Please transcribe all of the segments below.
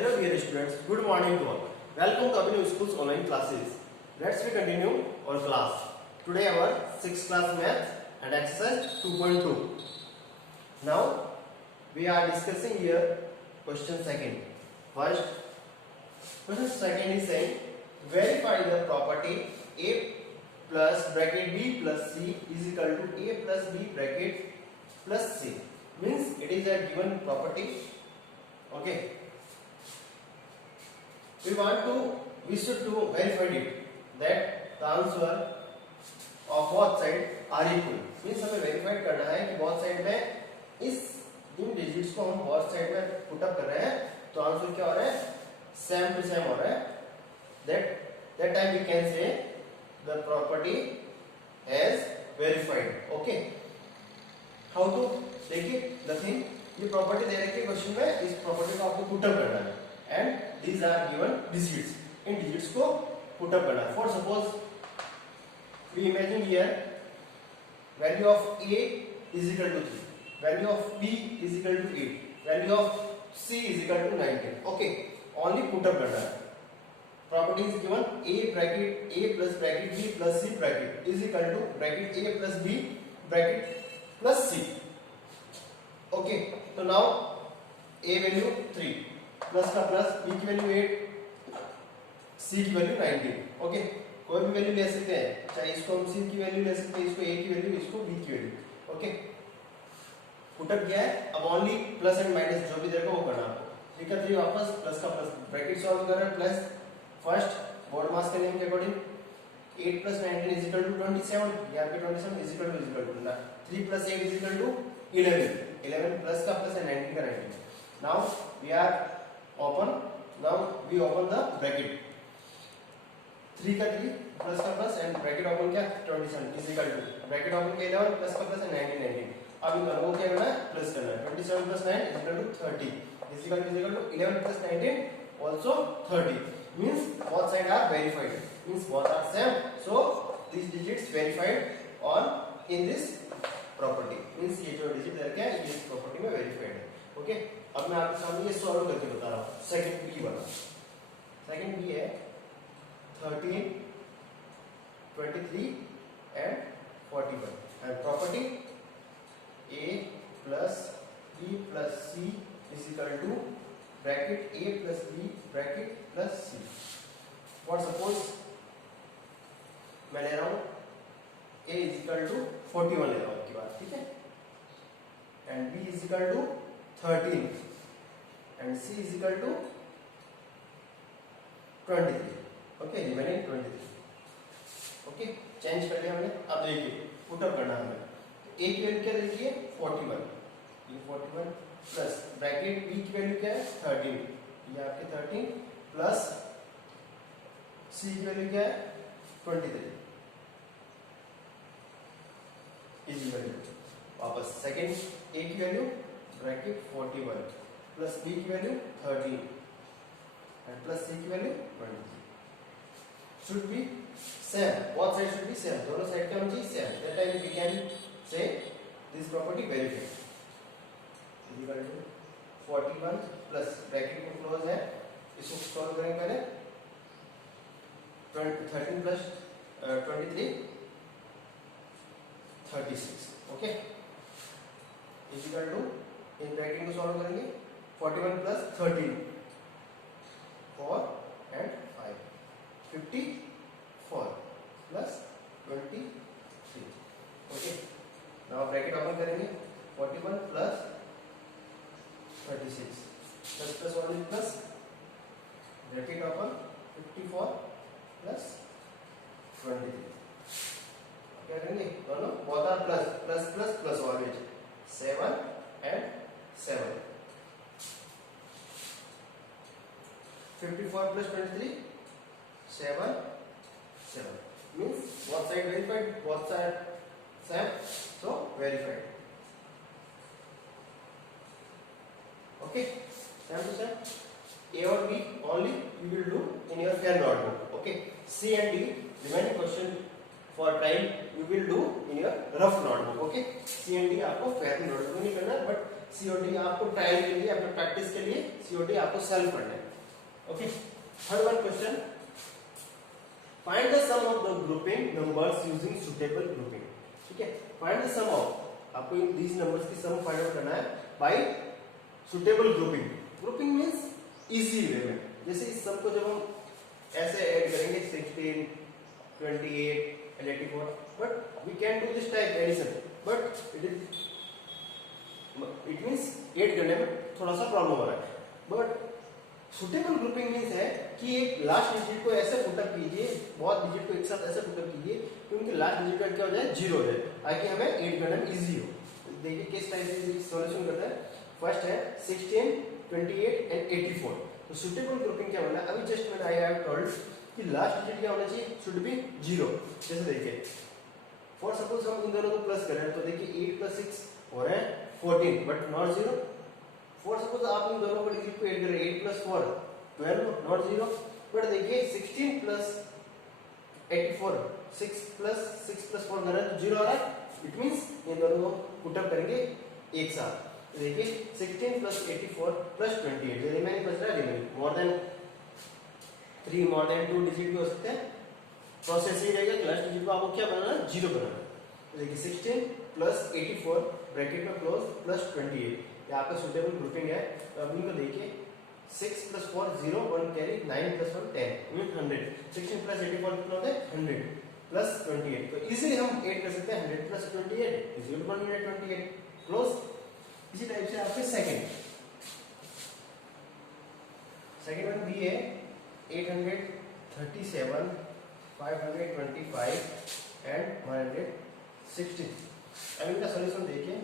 Hello dear students, good morning to all. Welcome to Abhinav School's online classes. Let's continue our class. Today our 6th class math and exercise 2.2. Now we are discussing here question second. First, question second is saying verify the property A plus bracket B plus C is equal to A plus B bracket plus C. Means it is a given property. Okay. We should do verify it that the answer of both side are equal. Means हमें verified करना है कि both side में इस इन digits को हम both side में put up कर रहे हैं तो आंसर क्या हो रहा है सेम टू सेम हो रहा है. that time we can say the property as verified. Okay, how to देखिए the thing, ये प्रॉपर्टी दे रखी है क्वेश्चन में, इस प्रॉपर्टी को आपको पुट अप करना है and these are given digits. In digits को put up करना है. For suppose we imagine here value of A is equal to 3, value of B is equal to 8, value of C is equal to 19. Okay, only put up करना है. Property is given A bracket A plus bracket B plus C bracket is equal to bracket A plus B bracket plus C. Okay, so now A value 3, plus का plus, B की value 8, सी की value 19. Okay, कोई भी value ले सकते हैं, चाहे इसको हम सी की वैल्यू ले सकते हैं, इसको ए की वैल्यू, इसको बी की वैल्यू. ओके, पुटअप किया है. अब ओनली प्लस एंड माइनस जो भी देगा वो करना आपको. 3 का 3 वापस, प्लस का प्लस, ब्रैकेट सॉल्व कर रहे हैं. प्लस फर्स्ट बोर्ड मास के नेम के according 8 plus 19 is equal to 27. यहाँ पे 27 is equal to 3 plus 8 is equal to 11. 11 plus का प्लस एंड 19 का 19. Now we are now we open the bracket. 3 का 3 प्लस का प्लस एंड ब्रैकेट ओपन क्या 27 is equal to bracket open के 11 plus का plus and 19. अब इन दोनों को क्या करना है प्लस करना है. 27 plus 9 is equal to 30 is equal to 11 plus 19 also 30. means both side are verified, means both are same, so these digits verified on in this property. means ये जो डिजिट है क्या ये इस प्रॉपर्टी में वेरीफाइड है. ओके, अब मैं आपके सामने ये सॉल्व करके बता रहा हूँ. सेकंड बी वाला, सेकंड बी है 13, 23 and 41 and property A plus B plus C is equal to bracket A plus B bracket plus C. For suppose मैं ले रहा हूँ A इज इक्वल टू 41 ले रहा हूँ आपकी बात, ठीक है, and B is equal to 13 and C is equal to 23. Okay, remaining 23. Okay, change कर लिया हमने. अब देखिए पुट अप करना हमें. A की वैल्यू क्या देखिए 41, ये 41 प्लस ब्रैकेट B की वैल्यू क्या है 13, ये आपके 13 प्लस C की वैल्यू क्या है 23 इज वैल्यू. वापस सेकंड A की वैल्यू ब्रैकेट 41 प्लस B की वैल्यू 13 एंड प्लस C की value 23. Should be same, both side should be same, दोनों साइड क्या होना चाहिए same. That time we can say this property verified is equal to 41 plus bracket को close है, इसको solve करेंगे पहले. 13 plus 23 36. Okay, is equal to in bracket को सॉल्व करेंगे 41 plus 13 4 and 5 54 plus 23. Okay, now bracket open करेंगे 41 plus 36 plus plus only plus bracket open 54 plus 23. क्या करेंगे दोनों both are plus plus plus plus always 7 and 7. 54 plus 23 7 7 means both side verified, both side same, so verified. Okay, same to same. A or B only you will do in your fair notebook. Okay, C and D remaining question for trial you will do in your rough notebook. Okay, C and D आपको fair notebook नहीं करना, but C और D आपको trial के लिए, अपने practice के लिए C और D आपको सेल्फ करना है. Okay, third one question, find the sum of the grouping numbers using suitable grouping. ठीक है, फाइंड द सम ऑफ, आपको इन दीज नंबर्स की सम फाइंड आउट करना है bye suitable grouping. Grouping means easy way में, जैसे इस सम को जब हम ऐसे ऐड करेंगे 16, 28 and 84, but we can do this type addition, but it means add करने में थोड़ा सा प्रॉब्लम हो रहा है। बट सुटेबल ग्रुपिंग मींस है कि एक लास्ट डिजिट को ऐसे पुटअप कीजिए, बहुत डिजिट को एक साथ ऐसे पुटअप कीजिए कि उनके लास्ट डिजिट का क्या हो जाए, 0 हो जाए, ताकि हमें ऐड करने में इजी हो। देखिए किस टाइप से सॉल्यूशन करते हैं। फर्स्ट है 16, 28 एंड 84। तो सुटेबल ग्रुपिंग क्या बोला, अभी जस्ट मैंने आई हैव टोल्ड कि लास्ट डिजिट क्या होना चाहिए, शुड बी 0। जैसे देखिए फॉर सपोज हम इन दोनों को प्लस कर रहे हैं, तो देखिए 8 + 6 हो रहा है 14, बट नॉट 0। फॉर सपोज आप इन दोनों को डिजिट को ऐड कर रहे हैं, 8 + 4 12, नॉट 0। बट देखिए 16 + 84, 6 + 4 कर रहे हैं तो 0 आ रहा है। इट मींस इन दोनों को पुटअप करेंगे एक साथ, तो देखिए 16 + 84 + 28, जो रिमेनिंग बच रहा है remaining more than 3 more than 2 digit भी हो सकते हैं। प्रोसेस ही रहेगा, लास्ट डिजिट को आपको क्या बनाना है, 0 बनाना है। तो देखिए 16 + 84 ब्रैकेट में क्लोज + 28, ये आपका सुटेबल ग्रुपिंग है। तो अब इनको देखिए 6 + 4 0, 1 कैरी, 9 + 1 10 मीन 100। 16 + 84 कितना होता है, 100 + 28। तो इजीली हम ऐड कर सकते हैं 100 + 28 इज इक्वल टू 128 क्लोज। इसी टाइप से आपके सेकंड वन भी है 837, 525 एंड 160। अब इनका सॉल्यूशन देखिए।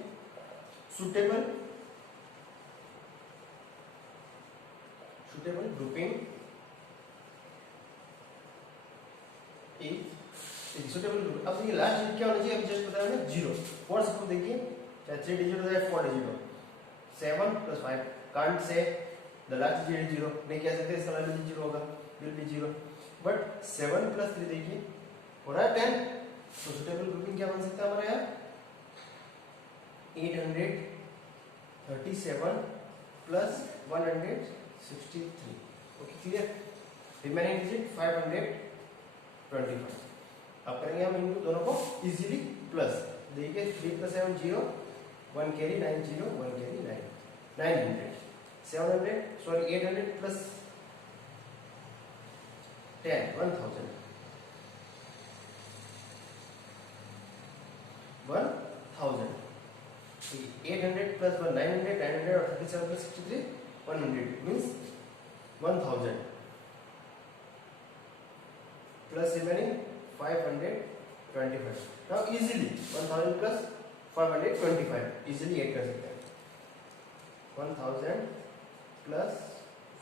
Suitable grouping is suitable group. अब ये लास्ट डिजिट क्या होना चाहिए, अभी जस्ट बताया ना 0। फॉर सपोज देखिए चाहे 3 डिजिट हो जाए 4 डिजिट हो, 7 + 5 can't say the last digit 0, नहीं कह सकते इसका लास्ट डिजिट 0 होगा, विल बी 0। बट 7 + 3 देखिए हो रहा है 10, तो सुटेबल ग्रुपिंग क्या बन सकता है हमारे यहाँ, 837 + 163। Okay clear. Remaining digit 525। अब करेंगे हम इन दोनों को इजीली प्लस। देखिए 3 + 7 0, 1 कैरी 9 0, 1 कैरी 9 900, 700 सॉरी 800 + 10 1000 1000। 800 + 1 900, 900 और 37 + 63 100 means 1000 plus remaining 525। now easily 1000 + 525 easily add कर सकते हैं। 1000 +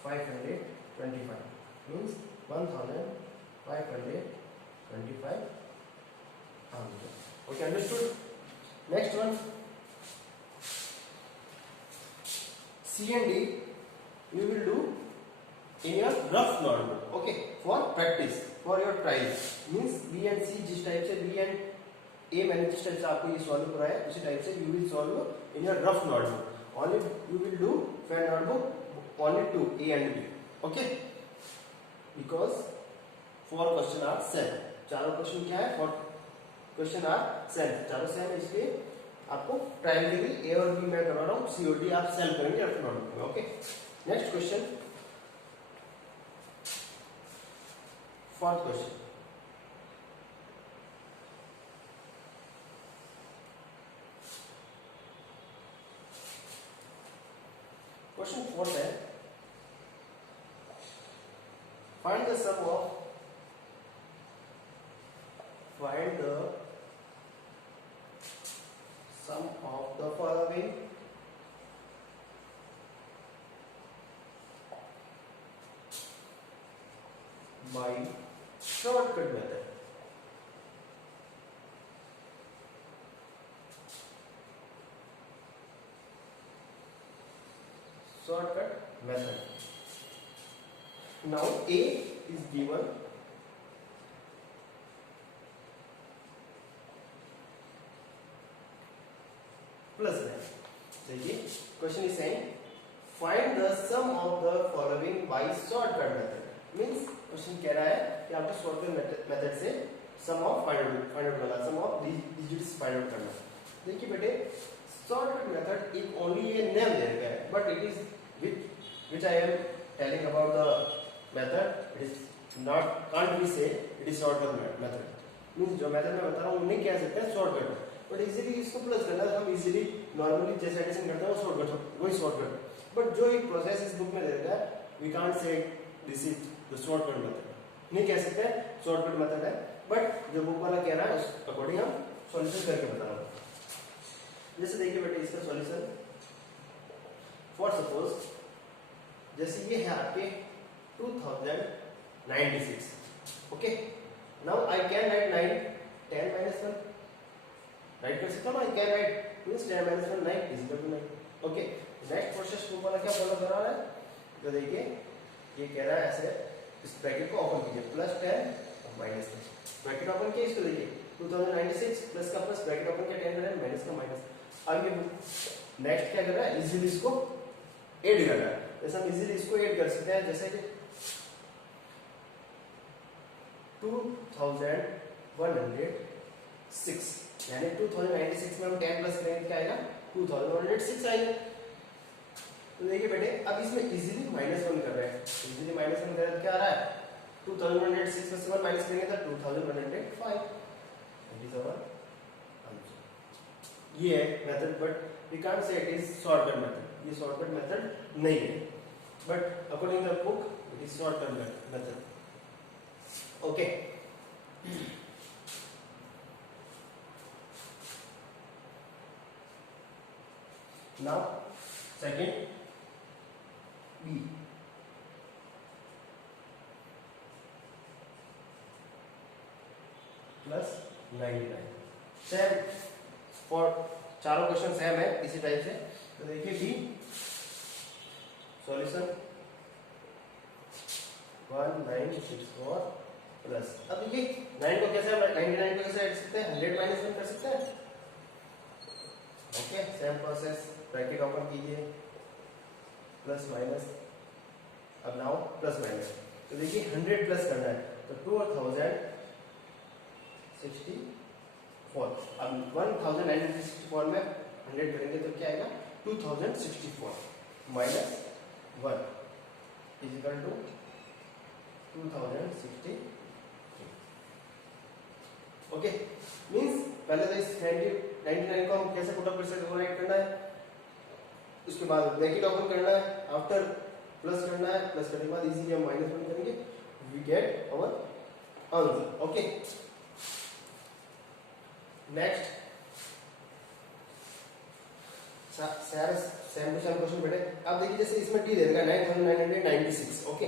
525 means 1525 answer। okay understood। next one C and D you will do in your rough notebook, okay, for practice, for your trial। means B and C जिस type से B and A मैंने जिस type से आपको ये solve कराया उसी type से you will solve in your rough notebook। only you will do fair notebook only to A and B, okay, because 4 question are same। चारों क्वेश्चन क्या है, 4 क्वेश्चन आर सेम, चारों सेम, इसलिए आपको ट्रायल के लिए A और B मैं करवा रहा हूँ, C और D आप सेल करेंगे अपने नोटबुक में। Okay next question, 4th question. Question 4th है, find the sum of the following by shortcut method। shortcut method। now A is given plus 9। देखिए question is saying find the sum of the following by shortcut method. Means question कह रहा है कि आपको shortcut method से सम of find out करना, सम of digits find out करना। देखिए बेटे, शॉर्टकट मेथड एक ओनली ये नेम दे रखा है, but it is which I am telling about the method, it is not can't be say it is shortcut method। Means जो method मैं बता रहा हूँ उन्हें कह सकते हैं शॉर्टकट, बट इजीली इसको प्लस करना हम इजीली नॉर्मली जैसे एडिशन करते हैं शॉर्टकट, वही शॉर्टकट। बट जो एक प्रोसेस इस बुक में दे रखा है, we can't say this is the shortcut method, नहीं कह सकते शॉर्टकट मेथड है, बट जो बुक वाला कह रहा है उस अकॉर्डिंग हम सॉल्यूशन करके बता रहा हूँ। जैसे देखिए बेटे इसका सॉल्यूशन, फॉर सपोज जैसे ये है आपके 2096, okay. Now I can write 9 10 minus 1, write कर सकता हूं ना, I can write means 10 minus 1 9 is equal to 9, okay. Next process को वाला क्या फॉलो कर रहा है, तो देखिए ये कह रहा है ऐसे, इस ब्रैकेट को ओपन कीजिए, प्लस 10 और माइनस 10, ब्रैकेट ओपन किया, इसको देखिए 2096 प्लस का प्लस, ब्रैकेट ओपन किया 10 और माइनस का माइनस। अब ये नेक्स्ट क्या कर रहा है, इजीली इसको ऐड कर रहा है। जैसे हम इजीली इसको ऐड कर सकते हैं, जैसे कि 2106 यानी 2096 में हम 10 प्लस करेंगे क्या आएगा, 2106 आएगा। तो देखिए बेटे, अब इसमें इजीली -1 कर रहे हैं, इजीली -1 कर क्या आ रहा है, 2106 में से 1 माइनस करेंगे तो 2105, इट इज आवर आंसर। ये है method, but we can't say it is shortcut method, ये शॉर्टकट मेथड नहीं है, but according to the book it is shortcut method, okay. Now second B, plus 99, same for चारों question same है इसी type से। तो देखिए बी सॉल्यूशन 1964 प्लस, अब देखिए 9 को कैसे 99 को कैसे ऐड सकते हैं, 100 माइनस 1 कर सकते हैं, okay. Same process, bracket open कीजिए, प्लस माइनस, अब नाउ प्लस माइनस, तो देखिए 100 प्लस करना है तो 2064, अब 1964 में 100 करेंगे तो क्या आएगा, 2064 minus 1 is equal to 2060, okay. Means पहले तो इस 99 को हम कैसे पुट अप कर सकते हैं, राइट करना है, उसके बाद ब्रैकेट ओपन करना है, आफ्टर प्लस करना है, प्लस करने के बाद इजीली हम -1 करेंगे, we get our answer, okay. Next सारे सेम टू सेम क्वेश्चन बेटे। अब देखिए जैसे इसमें डी दे रखा है 9996, ओके।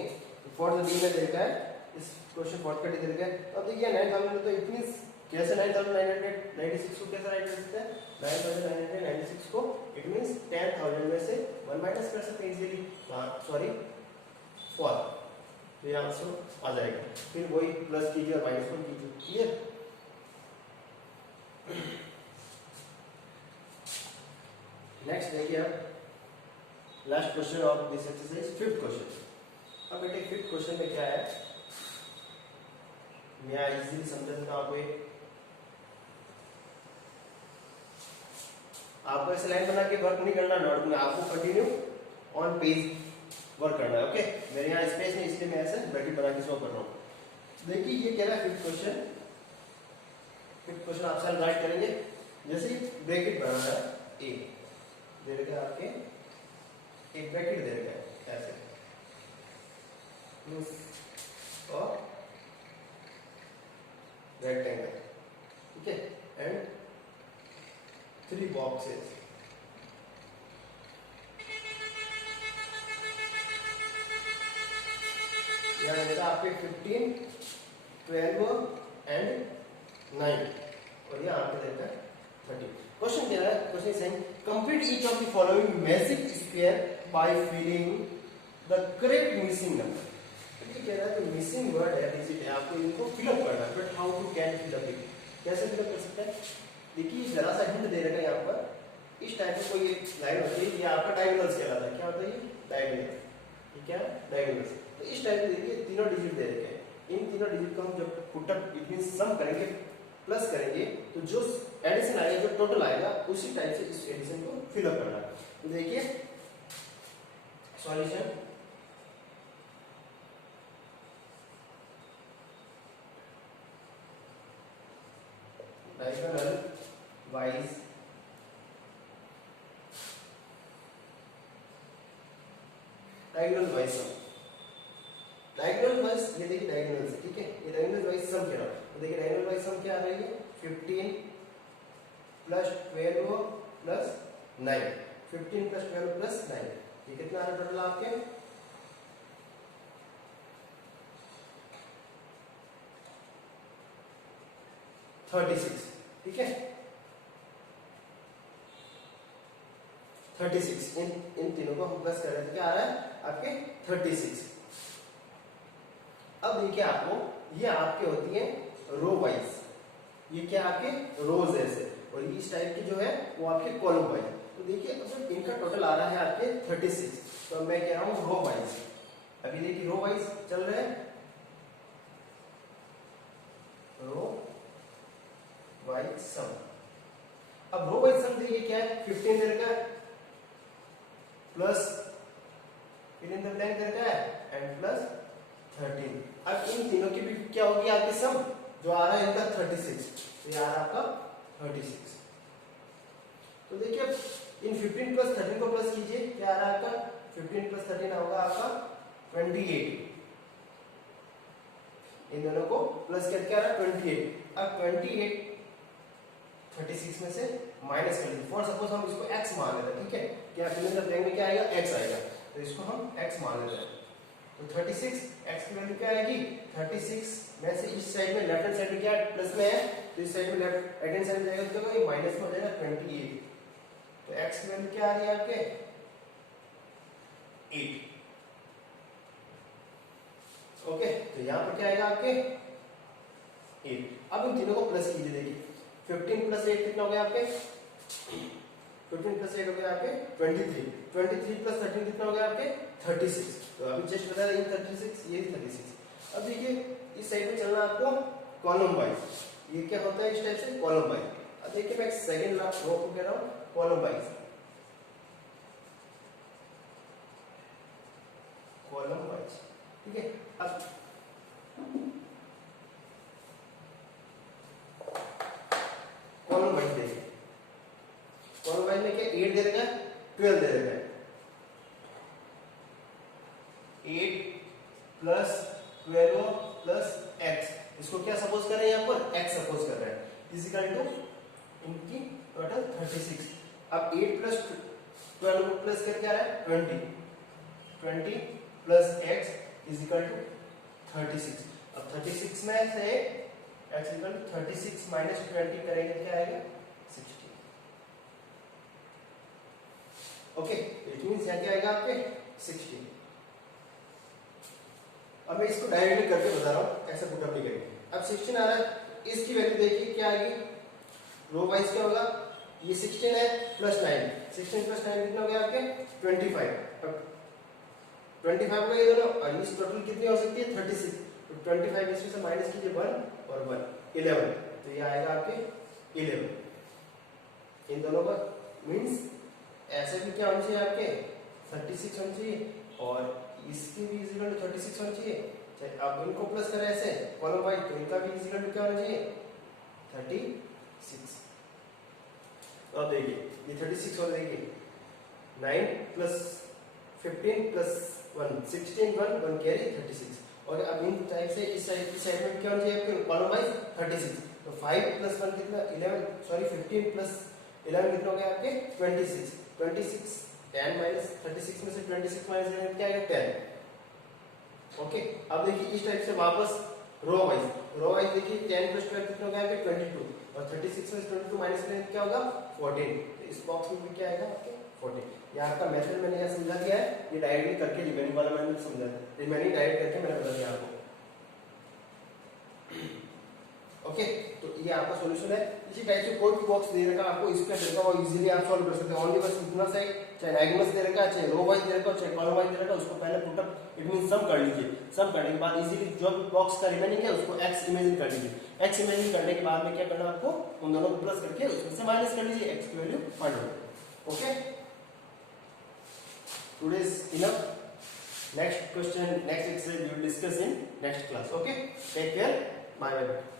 फॉर द डी में दे रखा है, इस क्वेश्चन फॉर का डी दे रखा है। अब देखिए 9000 तो इट मींस कैसे 9996 को कैसे राइट कर सकते हैं, 9996 को इट मींस 10000 में से 1 माइनस कर सकते हैं इजीली, सॉरी 4, तो ये आंसर आ जाएगा। फिर वही प्लस कीजिए और माइनस 1 कीजिए, क्लियर। नेक्स्ट देखिए आप last question of this exercise, fifth question. अब बेटे फिफ्थ क्वेश्चन में क्या है, मैं इजीली समझा देता हूं आपको। आपको ऐसे लाइन बना के वर्क नहीं करना नोट में, आपको कंटिन्यू ऑन पेज वर्क करना है, ओके। मेरे यहाँ स्पेस नहीं इसलिए मैं ऐसे ब्रैकेट बना के शो कर रहा हूँ। देखिए ये कह रहा है फिफ्थ क्वेश्चन आप साल राइट करेंगे, जैसे ब्रैकेट बना है ए दे रखे आपके, एक ब्रैकेट दे रखा है ऐसे, और रेक्टेंगल, ठीक है, एंड 3 बॉक्सेस, यहाँ देता आपके 15 12 एंड 9, और यहाँ आपके देता है 30। क्वेश्चन क्या है, question is saying complete each of the following magic square by filling the correct missing number. ये कह रहा है कि मिसिंग वर्ड है, डिजिट है, आपको इनको फिल अप करना है, but how to can fill up it, कैसे फिल अप कर सकते हैं। देखिए जरा सा हिंट दे रखा है यहाँ पर, इस टाइप में कोई एक लाइन होती है, ये आपका डायगोनल्स कहलाता है। क्या होता है ये? डायगोनल। ये क्या है? डायगोनल्स। तो इस टाइप में देखिए तीनों डिजिट दे रखे हैं, इन तीनों डिजिट को हम जब पुटअप इट मीन सम करेंगे, प्लस करेंगे, तो जो एडिशन आएगा, जो टोटल आएगा, उसी टाइप से इस एडिशन को फिलअप करना है। तो देखिए solution, diagonal wise diagonal wise sum, diagonal wise, ये देखिए डायगोनल से, ठीक है, ये डायगोनल वाइज सम कह रहा हूं। तो देखिए डायगोनल वाइज सम क्या आ रही है? 15 प्लस 12 प्लस 9, 15 प्लस 12 प्लस 9, ये कितना आ रहा है टोटल आपके? 36, ठीक है, 36। इन तीनों को हम प्लस कर रहे हैं तो क्या आ रहा है आपके? 36। अब देखिए आपको, ये आपके होती है रो वाइज, ये क्या आपके रोज ऐसे, और इस टाइप की जो है वो आपके कॉलम वाइज। तो देखिए अब इनका टोटल आ रहा है आपके 36, तो मैं कह रहा हूं रो वाइज। अभी देखिए रो वाइज चल रहे हैं, रो वाइज सम। अब रो वाइज सम देखिए क्या है? 15 दे रखा है प्लस फिर इन द ब्लैंक दे रखा है एंड प्लस 13। अब इन तीनों की भी क्या होगी आपकी सम? जो आ रहा है इनका 36, तो ये आ रहा है आपका 36। तो देखिए इन 15 प्लस 13 को प्लस कीजिए, क्या आ रहा है आपका? 15 प्लस 13 होगा आपका 28। इन दोनों को प्लस करके आ रहा है 28। अब 28 36 में से माइनस कर लीजिए। फॉर सपोज हम इसको x मान लेते हैं, ठीक है, क्या फिर इन द ब्लैंक में क्या आएगा? x आएगा, तो इसको हम x मान लेते हैं। तो 36 x की वैल्यू क्या आएगी? 36 में से इस साइड में लेफ्ट हैंड साइड में क्या प्लस में है, तो इस साइड में लेफ्ट राइट हैंड साइड में जाएगा तो ये माइनस में हो जाएगा 28। तो x की वैल्यू क्या आ रही है आपके? 8। ओके, तो यहां पर क्या आएगा आपके? 8। अब इन तीनों को प्लस कीजिए, देखिए 15 प्लस 8 कितना हो गया आपके? 15 प्लस 8 हो गया आपके 23। 23 प्लस 13 कितना हो गया आपके? 36। तो अभी जस्ट बताया इन 36, ये 36। अब देखिए इस साइड में चलना आपको कॉलम वाइज। ये क्या होता है इस टाइप से? Column wise. अब देखिए मैं सेकंड रो को कह रहा हूं कॉलम वाइज, कॉलम वाइज, ठीक है। अब कॉलम वाइज देखिए, कॉलम वाइज में क्या 8 दे रखा है, 12 दे रखा है। 8 प्लस 12 प्लस x, इसको क्या सपोज कर रहे हैं यहाँ पर? x सपोज कर रहे हैं, इजिकल टू इनकी टोटल 36। अब 8 प्लस 12 प्लस करके आ रहा है 20, 20 प्लस x इजिकल टू 36। अब 36 में से x इक्वल टू 36 माइनस 20 करेंगे क्या आएगा? 60। ओके, इट मींस यहाँ क्या आएगा आपके? 60। अब मैं इसको डायरेक्टली करके बता रहा हूँ, ऐसे पुटअप नहीं करेंगे। अब 16 आ रहा है, इसकी वैल्यू देखिए क्या आएगी? रो वाइज क्या होगा? ये 16 है प्लस 9, 16 प्लस 9 कितना हो गया आपके? 25। अब 25 हो गया ये दोनों, और इस टोटल कितनी हो सकती है? 36। तो 25 इसमें से माइनस कीजिए 1 और 1, 11। तो ये आएगा आपके 11। इन दोनों का मीन्स ऐसे भी क्या होना चाहिए आपके? 36 होना चाहिए, और इसकी भी इक्वल टू 36 होना चाहिए। अब इनको प्लस करें ऐसे कॉलम वाइज, तो इनका भी इक्वल टू क्या होना चाहिए? 36। तो अब देखिए ये 36 और देखिए 9 प्लस 15 प्लस 1, 16, 1 कैरी 36। और अब इन टाइप से इस साइड में क्या होना चाहिए आपके? Column wise 36। तो 5 प्लस 1 कितना? 11, सॉरी 15 प्लस 11 कितना हो गया आपके? 26। 26 10 माइनस 36 में से 26 माइनस 11 क्या आएगा? 10। ओके, अब देखिए इस टाइप से वापस रो वाइज देखिए 10 प्लस 12 कितना हो गया आपके? 22, और 36 में से 22 माइनस करें क्या होगा? 14। तो इस बॉक्स में भी क्या आएगा आपके? 14। ये आपका मेथड मैंने यहाँ समझा दिया है, ये डायरेक्टली करके रिमेनिंग वाला मैंने समझा दिया, रिमेनिंग डायरेक्ट करके मैंने बता दिया आपको। ओके, तो ये आपका सॉल्यूशन है। जी टाइप से कोई भी बॉक्स दे रखा है आपको, इसका तरीका वो इजीली आप सॉल्व कर सकते हैं। ओनली बस इतना सा, चाहे डायगोनल्स दे रखा है, चाहे रो वाइज दे रखा है, चाहे कॉलम वाइज दे रखा है, उसको पहले पुट अप इट मीन सम कर लीजिए। सम करने के बाद इजीली जो बॉक्स का रिमेनिंग है उसको x इमेजिन कर लीजिए। x इमेजिन करने के बाद में क्या करना है आपको, उन दोनों को प्लस करके उसमें से माइनस कर लीजिए, x की value find out. Okay, today is enough. Next question, next exercise we will discuss in next class. Okay, take care, bye bye.